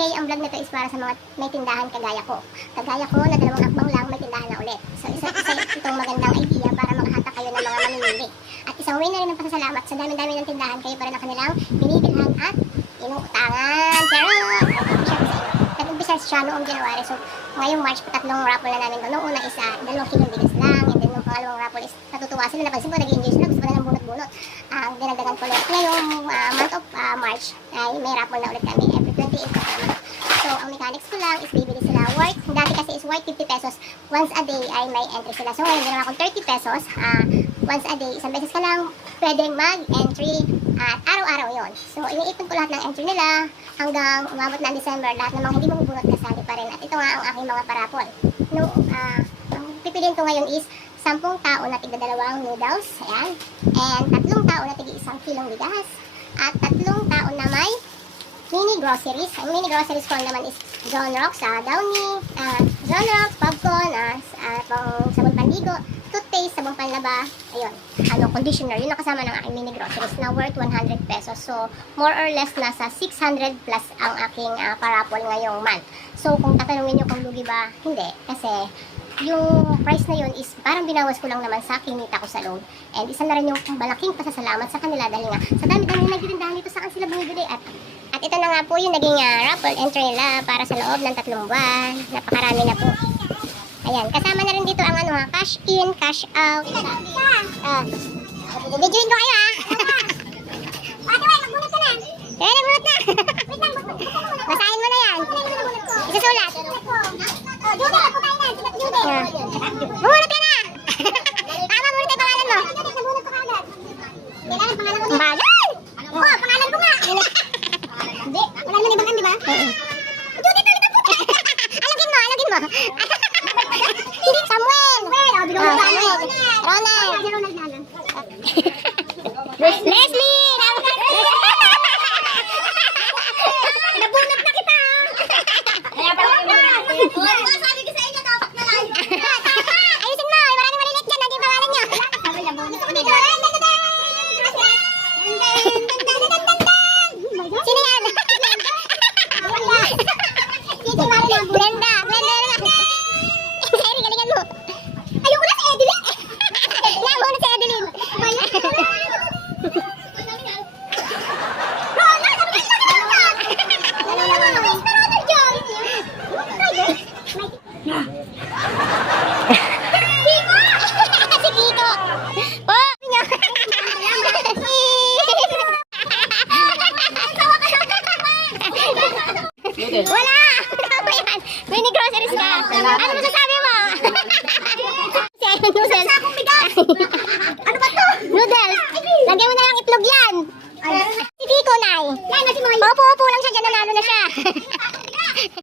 Okay, ang vlog na to is para sa mga may tindahan kagaya ko. Kagaya ko na dalawang hakbang lang may tindahan na ulit. So isa itong magandang idea para makahatak kayo ng mga mamimili. At isang way na rin ng pasasalamat sa dami-dami ng tindahan kayo para na kanilang binibilhan at inuutangan. Charot! Nag-umpisa siya noong January. So ngayong March, tatlong raffle na namin doon. Noong una isa, 2 kilong bigas lang. And then nung pangalawang raffle is natutuwa sila. Napansin ko, nag-enjoy sila. Gusto ko na ng bunot-bunot. Dinagdagan ko ulit. Ngayong month of March, ay may raffle na ulit kami. Every 28 of the month. So ang mechanics ko lang is bibili sila worth. Dati kasi is worth 50 pesos. Once a day ay may entry sila. So ngayon, ginawa akong 30 pesos. Once a day, isang beses ka lang pwedeng mag-entry at araw-araw yon. So iniipon ko lahat ng entry nila hanggang umabot na December. Lahat ng mga hindi mabubunot kasali pa rin. At ito nga ang aking mga parapol. No, ang pipiliin ko ngayon is 10 tao na tig-2 noodles. Ayan. And 3 tao na tig-1 kilong bigas. At 3 tao na may mini groceries. Ang mini groceries ko naman is John Rocks, Downy, John Rocks, popcorn, sabon panligo, toothpaste, sabon panlaba, ayun, conditioner. Yun nakasama ng aking mini groceries na worth 100 pesos. So, more or less nasa 600 plus ang aking parapol ngayong month. So, kung tatanungin nyo kung lugi ba, hindi. Kasi, yung price na yun is parang binawas ko lang naman sa kinita ko sa loob. And isa na rin yung malaking pasasalamat sa kanila dahil nga sa dami-dami na nagtitindahan dito saan sila bumibili. At ito na nga po yung naging raffle entry nila para sa loob ng 3 buwan. Napakarami na po. Ayan, kasama na rin dito ang cash in, cash out. Videoin ko kayo Ate, magbunot ka na. Nagbunot na. Basahin mo na yan. Isusulat. Bumunot ka na! Tama, bunot ang pangalan mo. Kailangan pangalan mo. Bagal! Oo, pangalan ko nga. Hindi, pangalan mo ni Bangan, di ba? Judith, ulit ang puti. Alagin mo. Hindi, Samuel. Samuel. Ronald. Leslie! Nabunot na kita! Kaya pa lang sabi ko sa inyo, dapat na lang. Ayusin mo, maraming malilit dyan, naging pangalan nyo. Sino yan? Brenda. Sorry, galingan mo. Ayoko na si Edeline. Ayoko na si Edeline. Wala! Ano yan? Mini groceries ka. Ano masasabi mo? Noodles. Ano ba to? Noodles. Lagyan mo na lang itlog yan. Si Kiko, Nay. Opo lang siya. Dyan nanalo na siya.